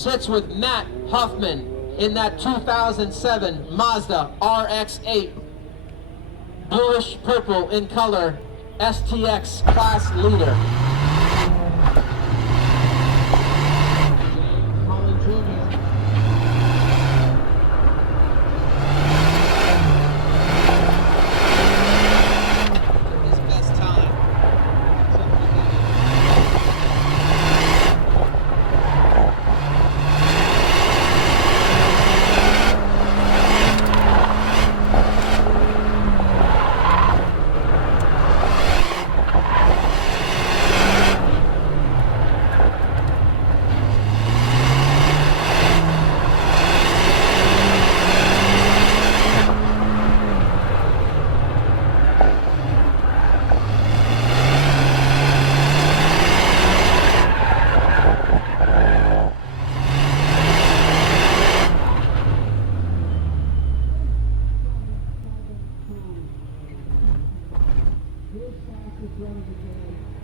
sits with Matt Huffman in that 2007 Mazda RX-8. Bluish purple in color, STX class leader. This fastest runs again.